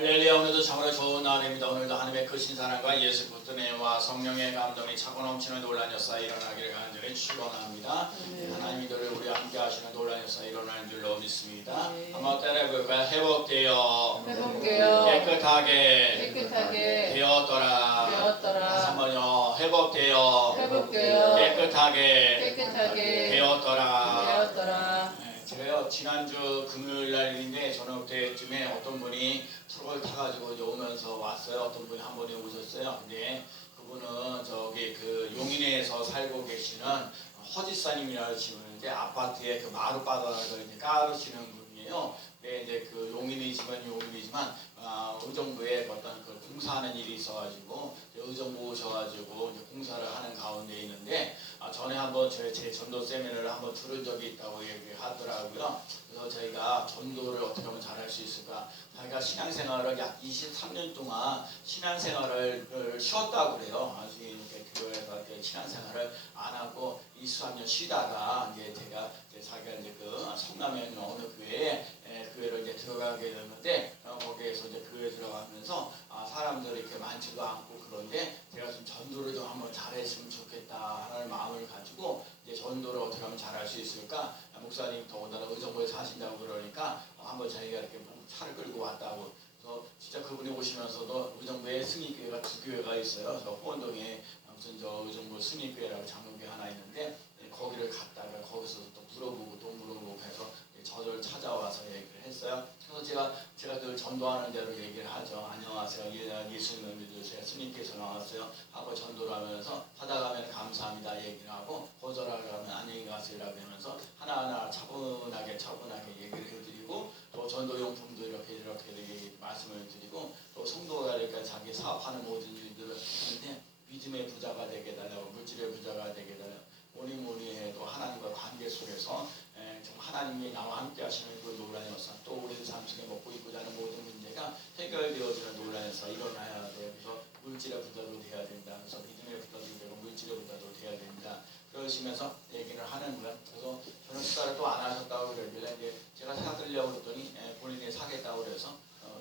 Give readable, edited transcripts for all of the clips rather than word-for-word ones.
할렐루야. 오늘도 참으로 좋은 날입니다. 오늘도 하나님의 크신 사랑과 예수 그리스도의 은혜와 성령의 감동이 차고 넘치는 놀란 역사 일어나기를 간절히 축원합니다. 하나님이 늘 우리 함께 하시는 놀란 역사 일어나는 줄로 믿습니다. 한번 따라해볼까요? 회복되어 깨끗하게 되었더라. 다시 한번요. 회복되어 깨끗하게 되었더라. 제가요 지난주 금요일 날인데 저녁 때쯤에 어떤 분이 트럭을 타가지고 이제 오면서 왔어요. 어떤 분이 한 분이 오셨어요. 근데 그분은 저기 그 용인에서 살고 계시는 허지사님이라고 하시는데 아파트에 그 마룻바닥을 이제 깔으시는 분이에요. 근데 이제 그 용인이지만 의정부에 어떤 그 공사하는 일이 있어가지고 의정부 오셔가지고 이제 공사를 하는 가운데 있는데 전에 한번 제 전도 세미나를 한번 들은 적이 있다고 얘기하더라고요. 그래서 저희가 전도를 어떻게 하면 잘할 수 있을까? 자기가 신앙생활을 약 23년 동안 신앙생활을 쉬었다고 그래요. 아주 이렇게 교회에서 이렇게 신앙생활을 안 하고 23년 쉬다가 이제 제가 자기가 이제 그 성남에 있는 어느 교회를 이제 들어가게 됐는데 거기에서 이제 교회 들어가면서 사람들이 이렇게 많지도 않고 그런데 제가 좀 전도를 좀 한번 잘했으면 좋겠다 하는 마음을 가지고 이제 전도를 어떻게 하면 잘할 수 있을까? 목사님 더군다나 의정부에 사신다고 그러니까 한번 자기가 이렇게 차를 끌고 왔다고. 그래서 진짜 그분이 오시면서도 의정부에 승리교회가 2교회가 있어요. 그래서 호원동에 무슨 저 의정부 승리교회라고 장로교회 하나 있는데 거기를 갔다가 거기서 또 물어보고 해서 저를 찾아와서 얘기를 했어요. 그래서 제가 늘 전도하는 대로 얘기를 하죠. 안녕하세요. 예수님을 믿으세요. 스님께서 나왔어요. 하고 전도를 하면서 받아가면 감사합니다 얘기를 하고 거절하려 하면 안녕히 가세요라고 하면서 하나하나 차분하게 얘기를 해드리고 또 전도용품도 이렇게 말씀을 드리고 또 성도가 그러니까 자기 사업하는 모든 일들을 하는데 믿음의 부자가 되게 달라고 물질의 부자가 되게 달라고 뭐니 해도 하나님과 관계 속에서 하나님이 나와 함께 하시는 그 놀라운 역사 또 우리 삶 속에 먹고 입고자 하는 모든 문제가 해결되어지는 놀라운 역사 일어나야 돼요. 그래서 물질의 부자도 돼야 된다. 그래서 믿음의 부자도 되고 물질의 부자도 돼야 된다. 그러시면서 얘기를 하는 거예요. 그래서 저는 식사를 또 안 하셨다고 그러길래 이제 제가 사드리려고 그랬더니 본인이 사겠다고 그래서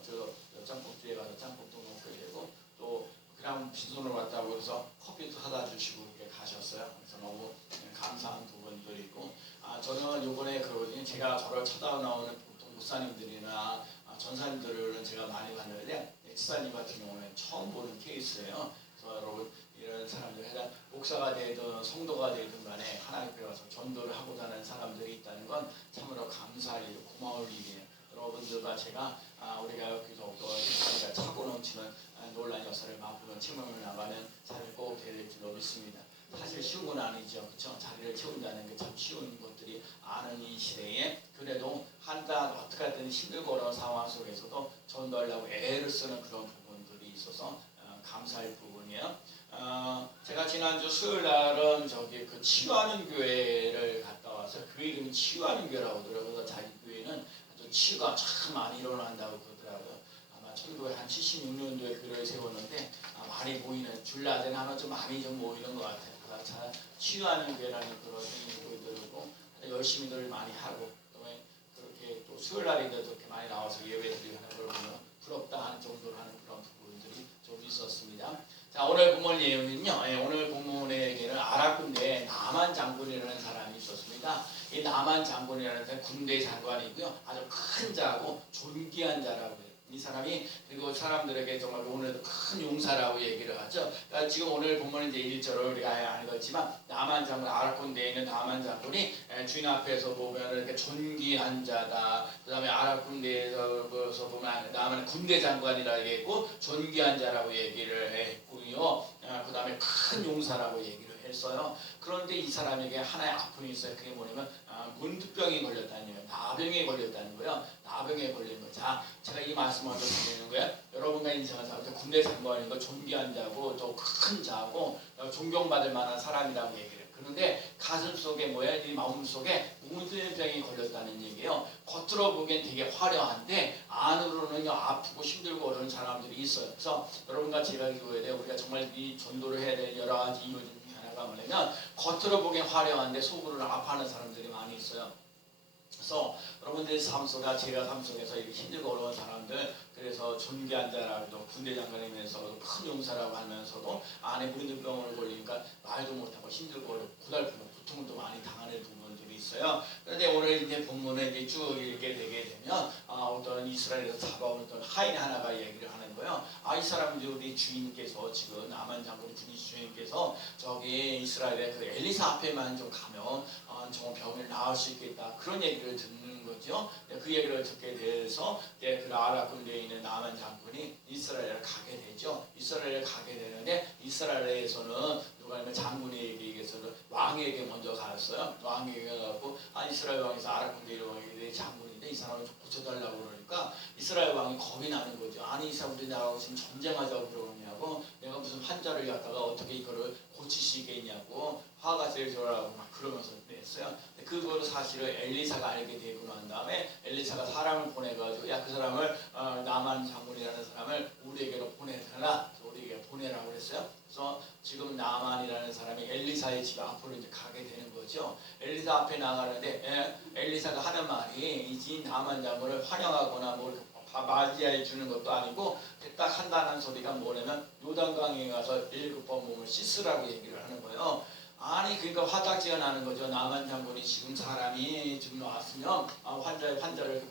저 짬뽕집에 가서 짬뽕도 먹게 되고 또 그냥 빈손으로 왔다고 해서 커피도 사다 주시고 이렇게 가셨어요. 그래서 너무 감사한 부분들이 있고 저는 요번에 제가 저를 찾아나오는 보통 목사님들이나 전사님들은 제가 많이 봤는데 지사님 같은 경우는 처음 보는 케이스예요. 그래서 여러분 이런 사람들 해당 목사가 되든 성도가 되든 간에 하나님께 와서 전도를 하고자 하는 사람들이 있다는 건 참으로 감사할 일, 고마울 일이에요. 여러분들과 제가 우리가 여기서 우리가 차고 넘치는 놀라운 역사를 맛보는 체험을 나가는 자리를 꼭 되야 될지 믿습니다. 사실 쉬운 건 아니죠. 그렇죠? 자리를 채운다는 게 참 쉬운 것들이 아는 이 시대에 그래도 한단 어떻게 하든 힘들고 어려운 상황 속에서도 전도하려고 애를 쓰는 그런 부분들이 있어서 감사할 부분이에요. 제가 지난주 수요일 날은 그 치유하는 교회를 갔다 와서 그 이름이 치유하는 교회라고 하더라고요. 자기 교회는 아주 치유가 참 많이 일어난다고 그러더라고요. 아마 1976년도에 교회를 세웠는데 많이 보이는 줄라된 하나 좀 많이 좀 모이는 것 같아요. 잘 치유하는 교회라는 그런 생각이 들고 열심히들 많이 하고 그렇게 또 수요일 날인데도 그렇게 많이 나와서 예배드리고 하는 걸 보면 부럽다 하는 정도로 하는 그런 부분들이 좀 있었습니다. 자, 오늘 본문 내용은요. 오늘 본문에게는 아랍군대에 나만 장군이라는 사람이 있었습니다. 이 나만 장군이라는 사람은 군대 장관이고요. 아주 큰 자고 존귀한 자라고 해요. 이 사람이 그리고 사람들에게 정말 오늘도 큰 용사라고 얘기를 하죠. 그러니까 지금 오늘 보면 이제 1절을 우리가 안 읽었지만 나만 장군 아랍군대에 있는 나만 장군이 주인 앞에서 보면 이렇게 존귀한 자다. 그다음에 아랍군대에서 보면 나만 군대 장관이라고 얘기했고 존귀한 자라고 얘기를 했고요. 그다음에 큰 용사라고 얘기를 했어요. 그런데 이 사람에게 하나의 아픔이 있어요. 그게 뭐냐면 문득병이 걸렸다는 거예요. 나병에 걸렸다는 거예요. 나병에 걸린 거. 자, 제가 이 말씀을 드리는 거예요. 여러분과 인생을 살 때 군대 장관인 거 존귀한 자고 또 큰 자고 존경받을 만한 사람이라고 얘기를 해요. 그런데 가슴 속에 뭐야? 이 마음 속에 문득병이 걸렸다는 얘기예요. 겉으로 보기엔 되게 화려한데 안으로는요 아프고 힘들고 어려운 사람들이 있어요. 그래서 여러분과 제가 기도해야 돼요. 우리가 정말 이 전도를 해야 될 여러 가지 이유 중에 하나가 뭐냐면 겉으로 보기엔 화려한데 속으로는 아파하는 사람들이 많이 있어요. 있어. 여러분들의 삶 속에 제가 삶 속에서 이렇게 힘들고 어려운 사람들 그래서 존귀한 자라도 군대 장관이면서도 큰 용사라고 하면서도 안에 문둥병을 걸리니까 말도 못하고 힘들고 어렵고 고달프고 고통을 또 많이 당하는 부분들이 있어요. 그런데 오늘 이제 본문에 이제 쭉 읽게 되게 되면 어떤 이스라엘에서 잡아온 어떤 하인 하나가 얘기를 하는 거예요. 이 사람들이 주인께서 지금 나만 장군의 주인께서 저기 이스라엘의 그 엘리사 앞에만 좀 가면 저 병을 나을 수 있겠다 그런 얘기를 듣는 거죠. 그 얘기를 듣게 돼서 그 아랍 군대에 있는 나만 장군이 이스라엘을 가게 되죠. 이스라엘을 가게 되는데 이스라엘에서는 누가 하면 장군에게서는 왕에게 먼저 갔어요. 왕에게 가고 이스라엘 왕에서 아랍 군대의 왕이 장군인데 이 사람을 좀 고쳐달라고 그러니까 이스라엘 왕이 겁이 나는 거죠. 아니 이 사람들이 나하고 지금 전쟁하자고 그러냐고 내가 무슨 환자를 갖다가 어떻게 이거를 고치시겠냐고 화가 제일 저라고 막 그러면서 냈어요. 그거를 사실을 엘리사가 알게 되고 난 다음에 엘리사가 사람을 보내가지고 야 그 사람을 나만 장군이라는 사람을 우리에게로 보내달라 우리에게 보내라고 그랬어요. 그래서 지금 나만이라는 사람이 엘리사의 집 앞으로 이제 가게 되는 거죠. 엘리사 앞에 나가는데 엘리사가 하는 말이 이 나만 장군을 환영하거나 뭐 이렇게 맞이해 주는 것도 아니고 딱 한다는 소리가 뭐냐면 요단강에 가서 7번 몸을 씻으라고 얘기를 하는 거예요. 아니 그러니까 화딱지가 나는 거죠. 나만 장군이 지금 사람이 지금 왔으면 환자를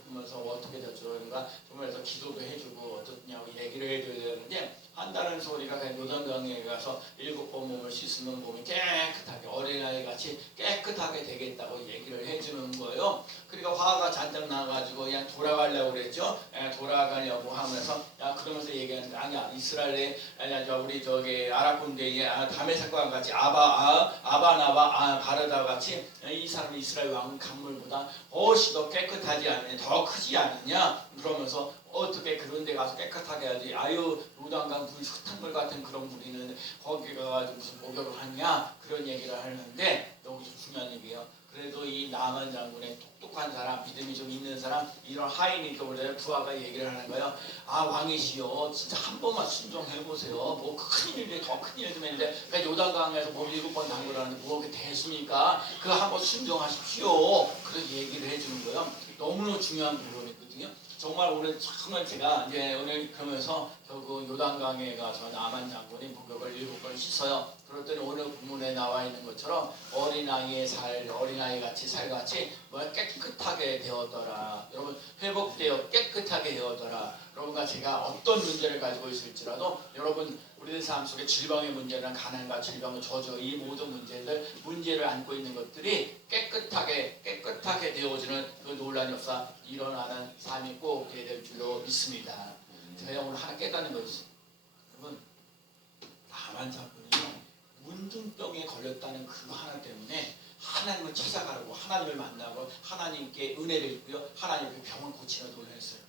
보면서 어떻게 됐죠? 그러니까 정말서 기도도 해주고 어떻냐고 얘기를 해줘야 되는데 한다는 소리가 그냥 요단강에 가서 7번 몸을 씻으면 몸이 깨끗하게 어린아이 같이 깨끗하게 되겠다고 얘기를 해주는 거예요. 그러니까 화가 잔뜩 나가지고 그냥 돌아가려고 그랬죠. 돌아가려고 하면서 그러면서 얘기하는데 아니야 이스라엘에 우리 저기 아랍 군대에 다메섹과 같이 아바나바 바르다 같이 이 사람이 이스라엘 왕 강물보다 훨씬 더 깨끗하지 않느냐 더 크지 않느냐 그러면서 어떻게 그런 데 가서 깨끗하게 해야지 요단강 물 흙탕물 같은 그런 물이는 거기 가가지고 무슨 목욕을 하냐 그런 얘기를 하는데 여기서 중요한 얘기예요. 그래도 이 나만 장군의 똑똑한 사람 믿음이 좀 있는 사람 이런 하인이 원래 부하가 얘기를 하는 거예요. 왕이시여 진짜 한 번만 순종해보세요. 뭐 큰일인데 더 큰일 좀 했는데 그러니까 요단강에서 뭐 7번 담그라는데 뭐 그게 됐습니까? 그거 한번 순종하십시오. 그런 얘기를 해주는 거예요. 너무너무 중요한 부분이거든요. 정말 오늘 정말 제가 이제 오늘 그러면서 결국 요단강에 가서 나만 장군이 목욕을 7번 씻어요. 그랬더니 오늘 본문에 나와 있는 것처럼 어린아이 같이 살같이 깨끗하게 되었더라. 여러분 회복되어 깨끗하게 되었더라. 여러분과 제가 어떤 문제를 가지고 있을지라도 여러분 우리들 삶 속에 질병의 문제나 가난과 질병의 저주 이 모든 문제를 안고 있는 것들이 깨끗하게 되어지는 그 놀라운 역사 일어나는 삶이 꼭 될 줄로 믿습니다. 제가 오늘 하나 깨닫는 거 있어요. 여러분 나만 장군이요 문둥병에 걸렸다는 그거 하나 때문에 하나님을 찾아가고 하나님을 만나고 하나님께 은혜를 입고요 하나님께 병을 고치는 도를 했어요.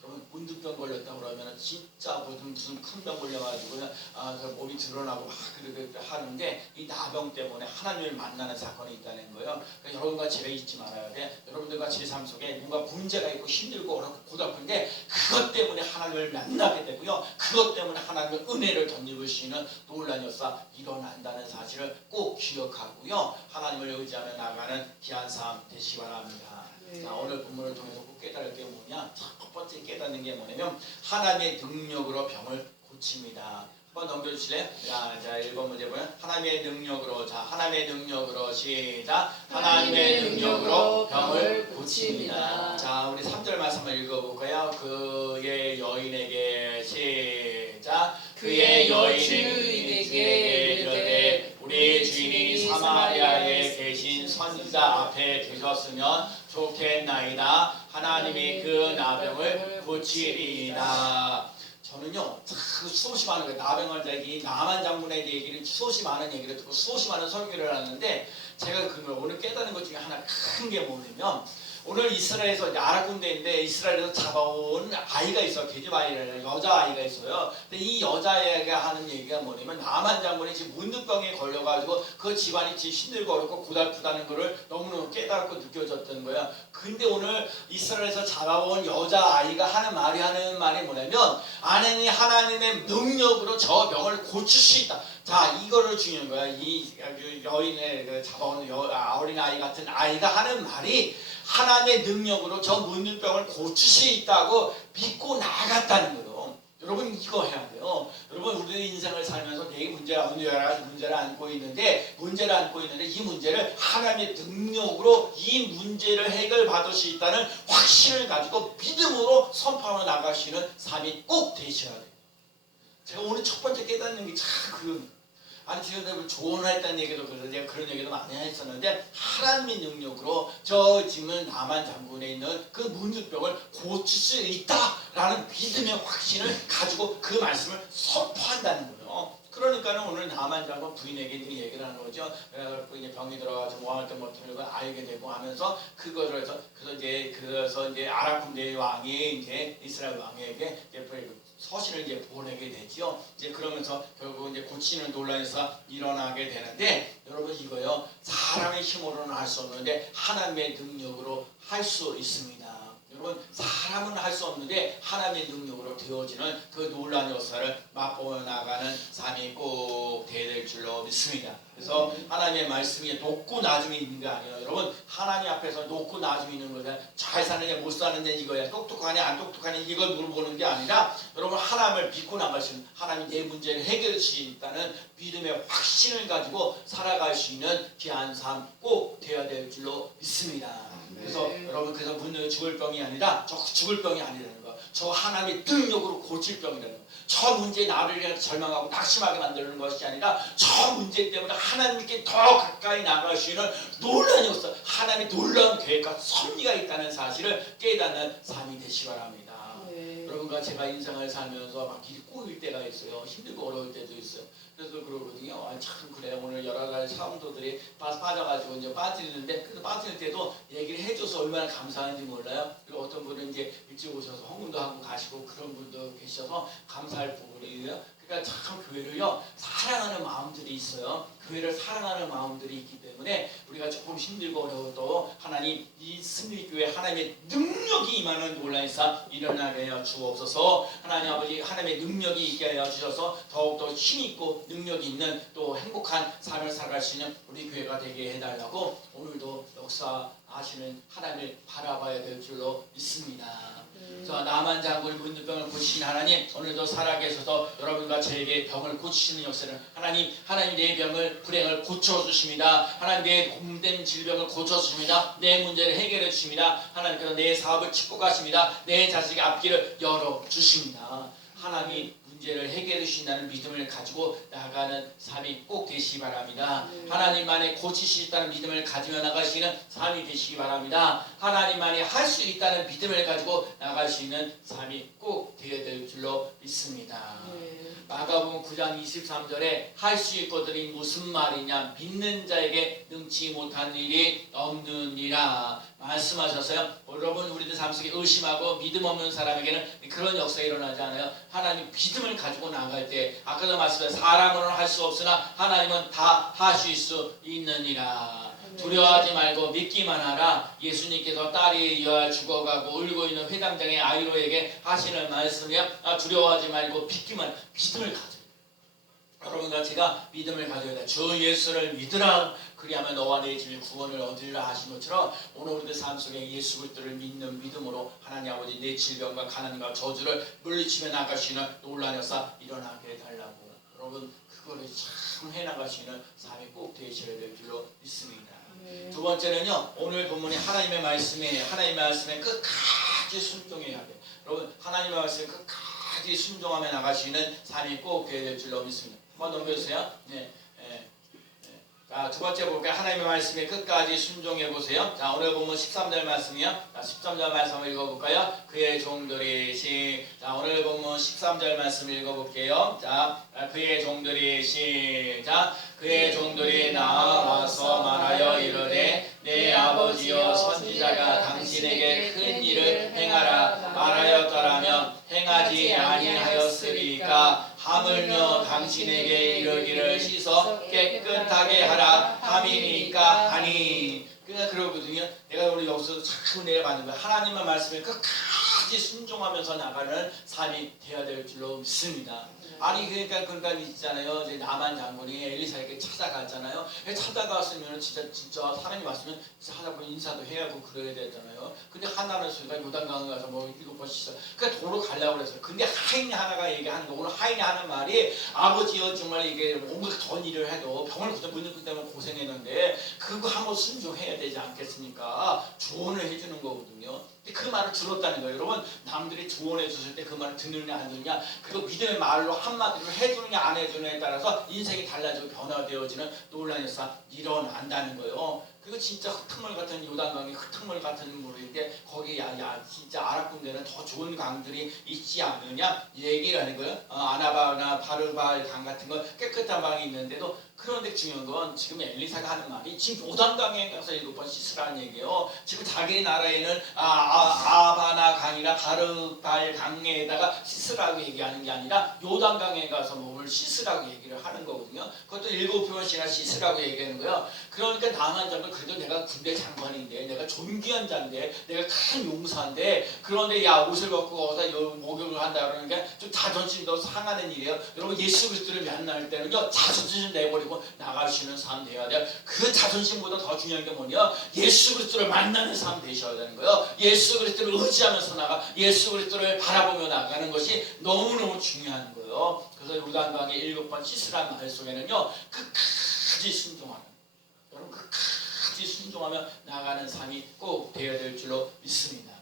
여러분 문둥병 걸렸다 그러면 진짜 무슨 큰 병 걸려가지고 몸이 드러나고 막 그렇게 하는데 이 나병 때문에 하나님을 만나는 사건이 있다는 거예요. 그러니까 여러분과 제가 잊지 말아야 돼. 여러분들과 제 삶 속에 뭔가 문제가 있고 힘들고 어렵고 고달픈데 그것 때문에 하나님을 만나게 되고요. 그것 때문에 하나님의 은혜를 덧입을 수 있는 놀라운 역사 일어난다는 사실을 꼭 기억하고요. 하나님을 의지하며 나가는 귀한 삶 되시기 바랍니다. 자, 오늘 본문을 통해서 꼭 깨달을 게 뭐냐? 첫 번째 깨닫는 게 뭐냐면 하나님의 능력으로 병을 고칩니다. 한번 넘겨주실래요? 자 1번 문제 보면 하나님의 능력으로 하나님의 능력으로 시작 하나님의 능력으로 병을 고칩니다. 자 우리 3절 말씀 한번 읽어볼까요? 그의 여인에게 시작 그의 여인에게 이르되 우리 주인이 사마리아에 계신 선지자 앞에 계셨으면 좋겠나이다. 하나님이 그 나병을 고치리이다. 저는요 수없이 많은 거예요. 나병 환자에게 나만 장군의 얘기를 수없이 많은 얘기를 듣고 수없이 많은 설교를 하는데 제가 오늘 깨닫는 것 중에 하나 큰 게 뭐냐면 오늘 이스라엘에서 아랍 군대인데 이스라엘에서 잡아온 아이가 있어요. 계집 아이라는 여자아이가 있어요. 근데 이 여자아이가 하는 얘기가 뭐냐면 나만 장군이 지금 문둥병에 걸려가지고 그 집안이 지금 힘들고 어렵고 고달프다는 거를 너무너무 깨닫고 느껴졌던 거야. 근데 오늘 이스라엘에서 잡아온 여자아이가 하는 말이 뭐냐면 하나님의 능력으로 저 병을 고칠 수 있다. 자, 이거를 중요한 거야. 이 여인의 잡아온 어린 아이 같은 아이가 하는 말이 하나님의 능력으로 저 문둥병을 고칠 수 있다고 믿고 나아갔다는 거예요. 여러분 이거 해야 돼요. 여러분 우리의 인생을 살면서 되게 문제를 안고 있는데 이 문제를 하나님의 능력으로 이 문제를 해결받을 수 있다는 확신을 가지고 믿음으로 선포하며 나가시는 삶이 꼭 되셔야 돼요. 제가 오늘 첫 번째 깨닫는 게 참 아니 지금 조언했다는 얘기도 그래서 제가 그런 얘기도 많이 했었는데 하나님의 능력으로 저 지금 남한 장군에 있는 그 문둥병을 고칠 수 있다라는 믿음의 확신을 가지고 그 말씀을 선포한다는 거예요. 그러니까는 오늘 남한 장군 부인에게 얘기를 하는 거죠. 그래서 이제 병이 들어가지고 뭐할 때 못하는 걸 알게 되고 하면서 그거를 해서 그래서 이제 아람 군대 왕이 이제 이스라엘 왕에게 서신을 이제 보내게 되죠. 이제 그러면서 결국 이제 고치는 논란에서 일어나게 되는데 여러분 이거요 사람의 힘으로는 할 수 없는데 하나님의 능력으로 할 수 있습니다. 여러분 사람은 할 수 없는데 하나님의 능력으로 되어지는 그 놀라운 역사를 맛보아 나가는 삶이 꼭 되어야 될 줄로 믿습니다. 그래서 하나님의 말씀이 높고 낮음이 있는 게 아니에요. 여러분 하나님 앞에서 높고 낮음이 있는 것은 잘 사느냐 못 사느냐 이거야. 똑똑하냐 안 똑똑하냐 이걸 물어보는 게 아니라 여러분 하나님을 믿고 나가시는 하나님 내 문제를 해결할 수 있다는 믿음의 확신을 가지고 살아갈 수 있는 귀한 삶 꼭 되어야 될 줄로 믿습니다. 그래서 여러분 그래서 문제는 죽을 병이 아니라 저 죽을 병이 아니라는 거. 저 하나님의 능력으로 고칠 병이라는 거. 저 문제에 나를 절망하고 낙심하게 만드는 것이 아니라 저 문제 때문에 하나님께 더 가까이 나갈 수 있는 놀라운 역사, 하나님의 놀라운 계획과 섭리가 있다는 사실을 깨닫는 삶이 되시기 바랍니다. 여러분과 제가 인생을 살면서 막 길이 꼬일 때가 있어요. 힘들고 어려울 때도 있어요. 그래서 그러거든요. 참 그래 오늘 여러 가지 사람들이 빠져가지고 이제 빠지는데 그래서 빠질 때도 얘기를 해줘서 얼마나 감사한지 몰라요. 그리고 어떤 분은 이제 일찍 오셔서 헌금도 하고 가시고 그런 분도 계셔서 감사할 부분이에요. 그러니까 참 교회를요 사랑하는 마음들이 있어요. 교회를 사랑하는 마음들이 있기 때문에 우리가 조금 힘들고 어려워도 하나님 이 승리교회 하나님의 능력이 임하는 놀라운 사 일어나게 하여 주옵소서. 하나님 아버지 하나님의 능력이 있게 하여 주셔서 더욱더 힘있고 능력이 있는 또 행복한 삶을 살아갈 수 있는 우리 교회가 되게 해달라고 오늘도 역사하시는 하나님을 바라봐야 될 줄로 믿습니다. 자, 남한 장군의 문둥병을 고치신 하나님 오늘도 살아계셔서 여러분과 저에게 병을 고치시는 역사를 하나님 내 병을 불행을 고쳐주십니다. 하나님 내 공된 질병을 고쳐주십니다. 내 문제를 해결해 주십니다. 하나님께서 내 사업을 축복하십니다. 내 자식의 앞길을 열어주십니다. 하나님 문제를 해결해 주신다는 믿음을 가지고 나가는 삶이 꼭 되시기 바랍니다. 하나님만이 고칠 수 있다는 믿음을 가지며 나가시는 삶이 되시기 바랍니다. 하나님만이 할 수 있다는 믿음을 가지고 나갈 수 있는 삶이 꼭 되어야 될 줄로 믿습니다. 마가복음 9장 23절에 할 수 있거든이 무슨 말이냐 믿는 자에게 능치 못한 일이 없느니라 말씀하셨어요. 여러분 우리들 삶 속에 의심하고 믿음 없는 사람에게는 그런 역사가 일어나지 않아요. 하나님 믿음을 가지고 나갈 때 아까도 말씀하신 사람으로는 할 수 없으나 하나님은 다 하실 수 있느니라. 두려워하지 말고 믿기만 하라. 예수님께서 딸이 죽어가고 울고 있는 회당장의 아이로에게 하시는 말씀이야. 두려워하지 말고 믿기만 믿음을 가져요. 여러분과 제가 믿음을 가져야 돼. 주 예수를 믿으라. 그리하면 너와 내 집이 구원을 얻으리라 하신 것처럼 오늘 우리들 삶 속에 예수 그리스도를 믿는 믿음으로 하나님 아버지 내 질병과 가난과 저주를 물리치며 나가시는 놀라운 역사 일어나게 해달라고. 여러분 그거를 참 해나가시는 삶이 꼭 되셔야 될 줄로 믿습니다. 두 번째는요 오늘 본문이 하나님의 말씀에 끝까지 순종해야 돼. 여러분 하나님의 말씀에 끝까지 순종하며 나가시는 삶이 꼭 되어야 될 줄로 믿습니다. 한번 넘겨주세요. 네. 자, 두 번째 볼까요? 하나님의 말씀에 끝까지 순종해 보세요. 자, 오늘 보면 13절 말씀이요. 자, 13절 말씀 한번 읽어볼까요? 그의 종들이 자, 오늘 보면 13절 말씀 읽어볼게요. 자, 그의 종들이 시작. 그의 종들이 나와서 말하여 이르되 내 아버지여 선지자가 당신에게 큰 일을 행하라 말하였더라면 행하지 아니하였으리까 하물며 당신에게 이르기를 씻어 깨끗하게 하라 함이니까 하니. 그러니까 그러거든요. 내가 우리 여기서 참 은혜를 받는 거야. 하나님의 말씀에 끝까지 끝까지 순종하면서 나가는 삶이 되어야 될 줄로 믿습니다. 아니 그러니까 있잖아요. 이제 나만 장군이 엘리사에게 찾아갔잖아요. 찾아갔으면 진짜 사람이 왔으면 찾아보고 인사도 해야 하고 그래야 되잖아요. 근데 하나는 소리가 요단강에 가서 뭐 7번 씻어. 그러니까 도로 가려고 그랬어요. 근데 하인이 하나가 얘기하는 거, 오늘 하인이 하는 말이 아버지여 정말 이게 온갖 더 일을 해도 병을 못 넣기 때문에 고생했는데 그거 한번 순종해야 되지 않겠습니까? 조언을 해주는 거거든요. 그 말을 들었다는 거예요. 여러분 남들이 조언해 줬을 때 그 말을 듣느냐 안 듣느냐 그거 믿음의 말로 한마디로 해주느냐 안 해주느냐에 따라서 인생이 달라지고 변화되어지는 놀라운 역사 일어난다는 거예요. 그리고 진짜 흙탕물 같은 요단강이 흙탕물 같은 물인데 거기 야 진짜 아랍군대는 더 좋은 강들이 있지 않느냐 얘기를 하는 거예요. 아나바나 바르발 강 같은 거 깨끗한 방이 있는데도 그런데 중요한 건 지금 엘리사가 하는 말이 지금 요단강에 가서 7번 씻으라는 얘기예요. 지금 자기 나라에는 아바나 강이나 바르발 강에다가 씻으라고 얘기하는 게 아니라 요단강에 가서 몸을 씻으라고 얘기를 하는 거거든요. 그것도 7번씩이나 씻으라고 얘기하는 거예요. 그러니까 남한 장군 그래도 내가 군대 장관인데 내가 존귀한 자인데 내가 큰 용사인데 그런데 야 옷을 벗고 어디다 목욕을 한다 그러는 게 좀 자존심도 상하는 일이에요. 여러분 예수 그리스도를 만날 때는요 자존심 내버리고 나갈 수 있는 삶 되어야 돼요. 그 자존심보다 더 중요한 게 뭐냐? 예수 그리스도를 만나는 삶 되셔야 되는 거예요. 예수 그리스도를 의지하면서 나가 예수 그리스도를 바라보며 나가는 것이 너무너무 중요한 거예요. 그래서 요단강에 7번 씻으라는 말 속에는요 끝까지 순종하는 여러분 끝까지 순종하며 나가는 삶이 꼭 되어야 될 줄로 믿습니다.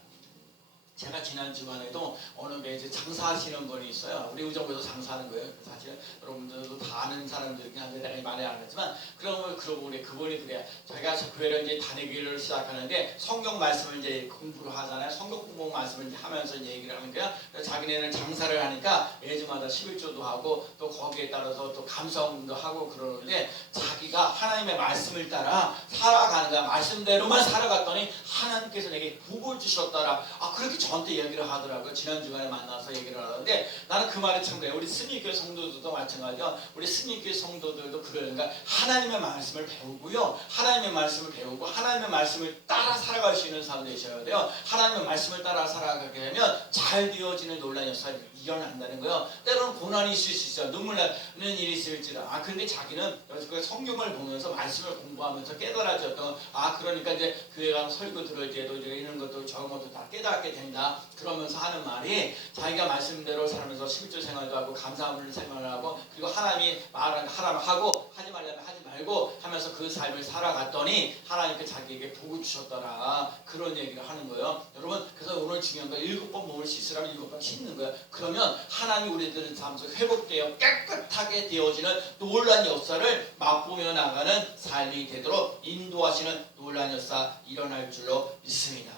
제가 지난 주간에도 어느 매주 장사하시는 분이 있어요. 우리 의정부에서 장사하는 거예요. 사실 여러분들도 다 아는 사람들이긴 한데 내가 말이 안 했지만 그러면 그분이 그래요. 저희가 교회를 이제 다니기를 시작하는데 성경 말씀을 이제 공부를 하잖아요. 성경 공부 말씀을 이제 하면서 이제 얘기를 하는 거예요. 그래서 자기네는 장사를 하니까 매주마다 11조도 하고 또 거기에 따라서 또 감사운도 하고 그러는데 자기가 하나님의 말씀을 따라 살아가는 거야. 말씀대로만 살아갔더니 하나님께서 내게 복을 주셨더라. 그렇게 저한테 얘기를 하더라고요. 지난 주간에 만나서 얘기를 하는데 나는 그 말이 참 그래요. 우리 스미교회 성도들도 마찬가지요. 우리 스미교회 성도들도 그러니까 하나님의 말씀을 배우고요. 하나님의 말씀을 배우고 하나님의 말씀을 따라 살아갈 수 있는 사람 되셔야 돼요. 하나님의 말씀을 따라 살아가게 되면 잘 되어지는 놀라운 역사가 일어난다는 거예요. 때로는 고난이 있을 수 있어요. 눈물 나는 일이 있을지도. 근데 자기는 성경을 보면서 말씀을 공부하면서 깨달아졌던 그러니까 이제 교회 가서 설교 들을 때도 이제 이런 것도 저런 것도 다 깨닫게 된다. 그러면서 하는 말이 자기가 말씀대로 살면서 11조 생활도 하고 감사하는 생활을 하고 그리고 하나님이 말하는 하라면 하고 하지 말라면 하지 말고 하면서 그 삶을 살아갔더니 하나님께 자기에게 복을 주셨더라. 그런 얘기를 하는 거예요. 여러분 그래서 오늘 중요한 거 7번 몸을 씻으라면 7번 씻는 거예요. 그러면 하나님 우리들의 삶에서 회복되어 깨끗하게 되어지는 놀라운 역사를 맛보며 나가는 삶이 되도록 인도하시는 놀라운 역사 일어날 줄로 믿습니다.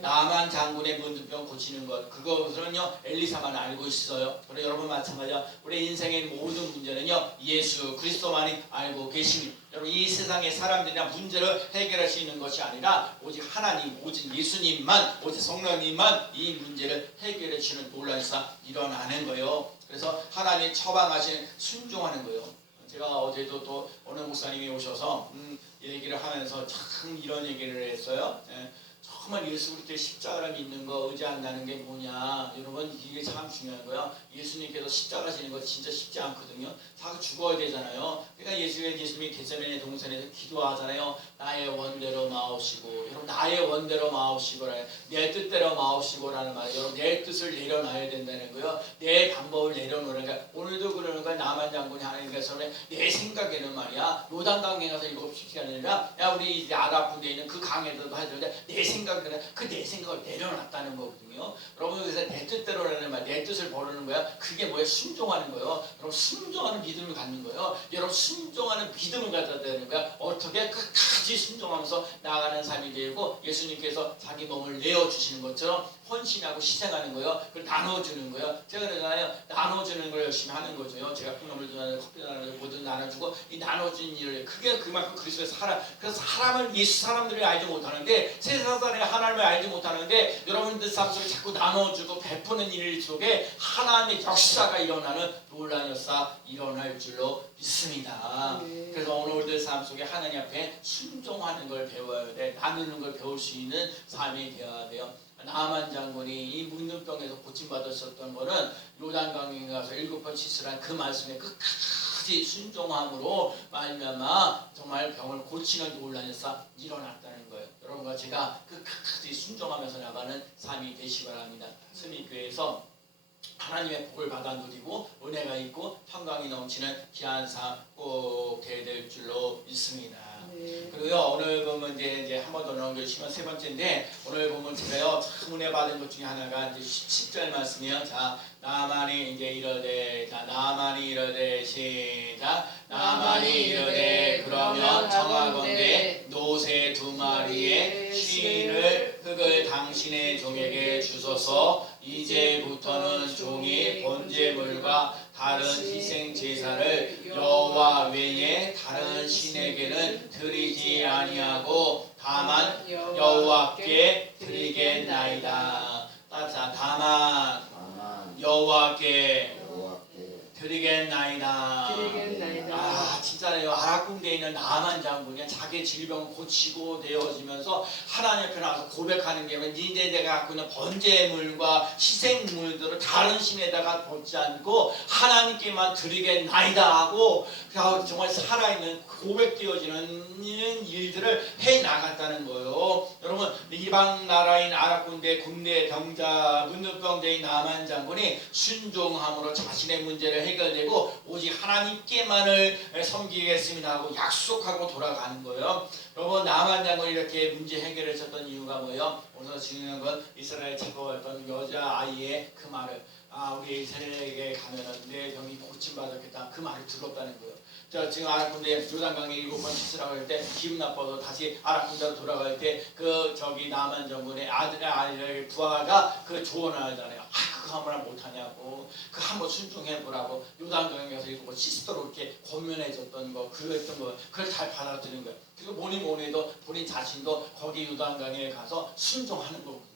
나만 장군의 문둥병 고치는 것 그것은요 엘리사만 알고 있어요. 그리고 여러분 마찬가지야. 우리 인생의 모든 문제는요 예수 그리스도만이 알고 계십니다. 여러분 이 세상의 사람들이나 문제를 해결할 수 있는 것이 아니라 오직 하나님 오직 예수님만 오직 성령님만 이 문제를 해결해 주시는 놀라운 역사 일어나는 거예요. 그래서 하나님이 처방하신 순종하는 거예요. 제가 어제도 또 어느 목사님이 오셔서 얘기를 하면서 참 이런 얘기를 했어요. 정말 예수 그리스도의 십자가를 믿는 거 의지한다는 게 뭐냐. 여러분 이게 참 중요한 거야. 예수님께서 십자가 지는 거 진짜 쉽지 않거든요. 다 죽어야 되잖아요. 그러니까 예수님이 겟세마네 동산에서 기도하잖아요. 나의 원대로 마옵시고 여러분 나의 원대로 마옵시고라 내 뜻대로 마옵시고라는 말이에요. 여러분 내 뜻을 내려놔야 된다는 거예요. 내 방법을 내려놓으라는 거야. 오늘도 그러는 거야. 나만 장군이 하나님께서 내 생각에는 말이야. 요단강에 가서 7시간이 아니라 야 우리 이제 아랍 군대에 있는 그 강에도 하는데 내 생각 그 내 생각을 내려놨다는 거거든요. 여러분 그래서 내 뜻대로라는 말, 내 뜻을 모르는 거야. 그게 뭐야? 순종하는 거예요. 여러분 순종하는 믿음을 갖는 거예요. 여러분 순종하는 믿음을 갖다 되는 거야. 어떻게 끝까지 순종하면서 나아가는 삶이 되고 예수님께서 자기 몸을 내어 주시는 것처럼 헌신하고 희생하는 거예요. 그걸 나눠주는 거예요. 제가 그러잖아요. 나눠주는 걸 열심히 하는 거죠. 제가 콩나물도 나누고 커피도 나누고 뭐든 나눠주고 이 나눠준 일을 그게 그만큼 그리스도의 사람. 그래서 사람을 예수 사람들이 알지 못하는데 세상 사람이 하나님을 알지 못하는데 여러분들 삶 속에 자꾸 나눠주고 베푸는 일 속에 하나님의 역사가 일어나는 놀라운 역사 일어날 줄로 믿습니다. 그래서 오늘들 삶 속에 하나님 앞에 순종하는 걸 배워야 돼. 나누는 걸 배울 수 있는 삶이 되어야 돼요. 나만 장군이 이 문둥병에서 고침받았었던 거는 요단강에 가서 7번 칫솔한 그 말씀에 끝까지 순종함으로 말미암아 정말 병을 고치는 논란이 일어났다는 거예요. 여러분과 제가 끝까지 순종하면서 나가는 삶이 되시기 바랍니다. 스미교회에서 하나님의 복을 받아 누리고 은혜가 있고 평강이 넘치는 귀한 삶 꼭 될 줄로 믿습니다. 네. 그리고요 오늘 보면 이제 한 번 더 넘겨주시면 세 번째인데 오늘 보면 제가요 참 은혜 받은 것 중에 하나가 이제 17절 말씀이요. 자 나만이 이제 이러되 자 나만이 이러되 시작 나만이 이러되 그러면 청하건대 노새 2마리의 쉰을 흙을 당신의 종에게 주소서 이제부터는 종이 번제물과 다른 희생 제사를 여호와 외에 다른 신에게는 드리지 아니하고 다만 여호와께 드리겠나이다. 자 다만 여호와께 드리겠나이다. 아 진짜요. 아랍 군대에 있는 나만 장군이 자기 질병을 고치고 되어지면서 하나님 앞에 나와서 고백하는 게 니네 내가 갖고 있는 번제물과 희생물들을 다른 신에다가 벗지 않고 하나님께만 드리겠나이다 하고 정말 살아있는 고백되어지는 일들을 해 나갔다는 거예요. 여러분 이방 나라인 아랍 군대 병자 문둥병자인 나만 장군이 순종함으로 자신의 문제를 해결되고 오직 하나님께만을 섬기겠습니다 하고 약속하고 돌아가는 거예요. 여러분 나만 장군이 이렇게 문제 해결했었던 이유가 뭐예요? 오늘 중요한 건 이스라엘 잡아왔던 여자아이의 그 말을 우리 이스라엘에게 가면은 내 병이 고침받았겠다 그 말을 들었다는 거예요. 자, 지금 아랍 군대 요단강에 7번 씻으라고 할 때 기분 나빠서 다시 아랍 군대로 돌아갈 때 그 저기 나만 장군의 아들의 부하가 그 조언을 하잖아요. 그거 한번 못하냐고 그 한번 순종해 보라고 요단강에 가서 7번 씻도록 이렇게 권면해줬던 거 그랬던 거 그걸 잘 받아들인 거예요. 그리고 뭐니 해도 본인 자신도 거기 요단강에 가서 순종하는 거거든요.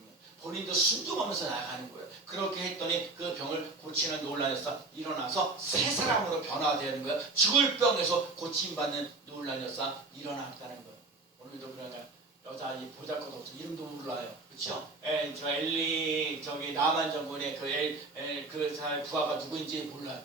본인도 순종하면서 나가는 거예요. 그렇게 했더니 그 병을 고치는 논란에서 일어나서 새 사람으로 변화되는 거예요. 죽을 병에서 고침받는 논란에서 일어났다는 거예요. 오늘도 그런가요? 여자아이 보잘것없어 이름도 몰라요. 그렇죠? 저 엘리 저기 나만 장군의 그 부하가 누구인지 몰라요.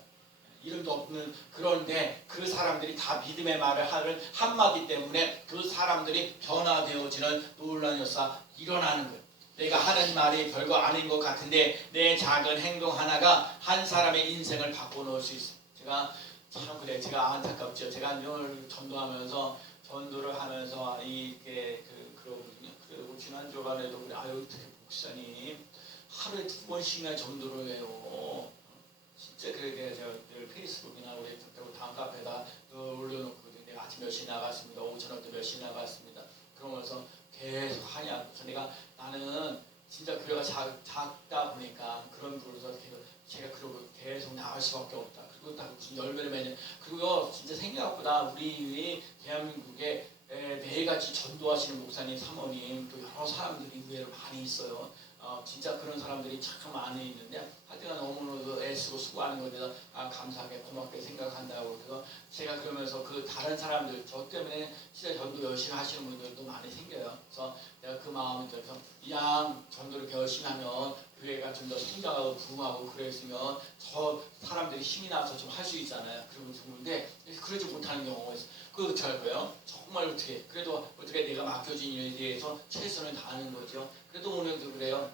이름도 없는 그런데 그 사람들이 다 믿음의 말을 하는 한마디 때문에 그 사람들이 변화되어지는 논란에서 일어나는 거예요. 내가 하는 말이 별거 아닌 것 같은데 내 작은 행동 하나가 한 사람의 인생을 바꿔놓을 수 있어요. 제가 참 그래 제가 안타깝죠. 제가 늘 전도를 하면서 그러거든요. 그리고 지난 주간에도 그래 어떻게 목사님 하루에 2번씩이나 전도를 해요. 진짜 그렇게 제가 늘 페이스북이나 우리 다음 카페에다 올려놓거든요. 내가 아침 몇 시 나갔습니다. 오후 저녁도 몇 시 나갔습니다. 그러면서 계속 하냐. 그래서 나는 진짜 교회가 작다 보니까 그런 부분에서 제가 그러고 계속 나갈 수밖에 없다. 그리고 딱 무슨 열매를 맺는 그리고 진짜 생각보다 우리 대한민국에 매일같이 전도하시는 목사님, 사모님 또 여러 사람들이 의외로 많이 있어요. 진짜 그런 사람들이 참 많이 있는데 하여튼 너무너무 애쓰고 수고하는 것에 대해서 감사하게 고맙게 생각한다고 그래서 제가 그러면서 그 다른 사람들 저 때문에 진짜 전도 열심히 하시는 분들도 많이 생겨요. 그래서 내가 그 마음이 들어서 이왕 전도를 열심히 하면 교회가 좀 더 성장하고 부흥하고 그랬으면 저 사람들이 힘이 나서 좀 할 수 있잖아요. 그러면 좋은데 그러지 못하는 경우가 있어요. 그거 어떻게 할 거예요? 정말 어떻게 그래도 어떻게 내가 맡겨진 일에 대해서 최선을 다하는 거죠. 그래도 오늘도 그래요.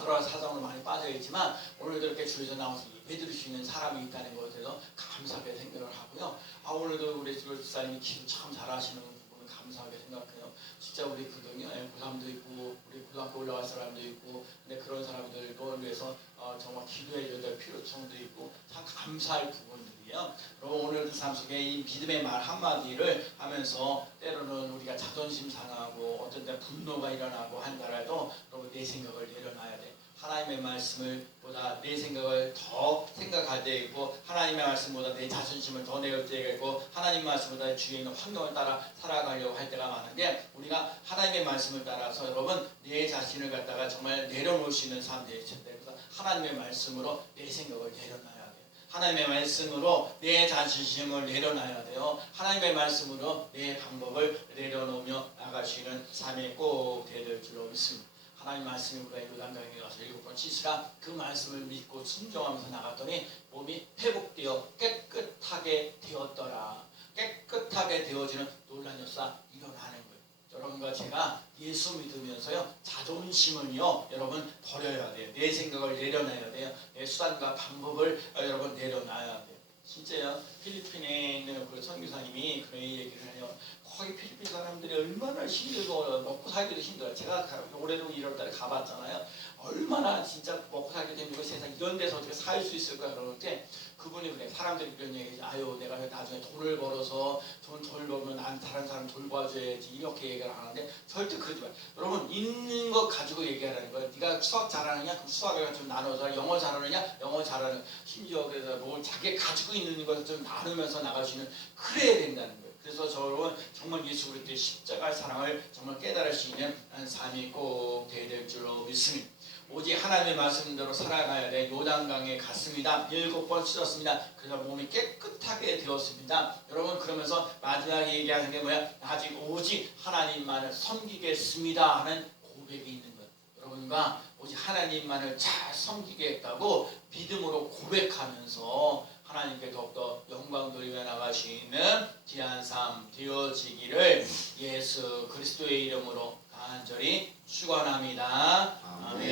여러 사정으로 많이 빠져있지만 오늘도 이렇게 주에서 나와서 예배드릴 수 있는 사람이 있다는 것에 대해서 감사하게 생각을 하고요. 오늘도 우리 집사님이 기도 참 잘하시는 부분을 감사하게 생각해요. 진짜 우리 그동안 고3도 있고 우리 고등학교 올라갈 사람도 있고 근데 그런 사람들을 위해서 정말 기도해줘야 될 필요성도 있고 참 감사할 부분들이에요. 여러분 오늘도 삶 속에 이 믿음의 말 한마디를 하면서 때로는 우리가 자존심 상하고 어떤 때 분노가 일어나고 한다라도 여러분 내 생각을 내려놔야 돼. 하나님의 말씀을 보다 내 생각을 더 생각할 때 있고 하나님의 말씀보다 내 자존심을 더 내릴 때가 있고 하나님 말씀보다 주위에 있는 환경을 따라 살아가려고 할 때가 많은데 우리가 하나님의 말씀을 따라서 여러분 내 자신을 갖다가 정말 내려놓을 수 있는 삶 되어야 돼. 그래서 하나님의 말씀으로 내 생각을 내려놔야 돼요. 하나님의 말씀으로 내 자존심을 내려놔야 돼요. 하나님의 말씀으로 내 방법을 내려놓으며 나갈 수 있는 삶이 꼭 되어야 될 줄로 믿습니다. 하나님 말씀이 우리가 요단강에 가서 7번 씻으라 그 말씀을 믿고 순종하면서 나갔더니 몸이 회복되어 깨끗하게 되었더라. 깨끗하게 되어지는 놀라운 역사 일어나는 거예요. 여러분과 제가 예수 믿으면서요 자존심은요 여러분 버려야 돼요. 내 생각을 내려놔야 돼요. 내 수단과 방법을 여러분 내려놔야 돼요. 진짜요. 필리핀에 있는 그 선교사님이 그런 얘기를 해요. 거기 필리핀 사람들이 얼마나 힘들고 먹고 살기도 힘들어요. 제가 올해도 1월달에 가봤잖아요. 얼마나 진짜 먹고 살기도 힘들고 세상 이런 데서 어떻게 살 수 있을까 그럴 때 그분이 그래. 사람들이 그런 얘기지. 아유 내가 나중에 돈을 벌어서 돈 벌면 난 다른 사람 돌봐줘야지 이렇게 얘기를 하는데 절대 그러지 마요. 여러분 있는 거 가지고 얘기하라는 거예요. 네가 수학 잘하느냐? 그럼 수학을 좀 나눠서 영어 잘하느냐? 영어 잘하는 심지어 그래서 뭘 자기 가지고 있는 것을 좀 나누면서 나갈 수 있는 그래야 된다는 거예요. 그래서 저는 정말 예수 그리스도의 십자가의 사랑을 정말 깨달을 수 있는 삶이 꼭 되어야 될 줄로 믿습니다. 오직 하나님의 말씀대로 살아가야 돼. 요단강에 갔습니다. 7번 씻었습니다. 그래서 몸이 깨끗하게 되었습니다. 여러분 그러면서 마지막에 얘기하는 게 뭐야? 아직 오직 하나님만을 섬기겠습니다 하는 고백이 있는 거예요. 여러분과 오직 하나님만을 잘 섬기겠다고 믿음으로 고백하면서 하나님께 더욱더 영광 돌리며 나가시는 귀한 삶 되어지기를 예수 그리스도의 이름으로 간절히 축원합니다. 아멘.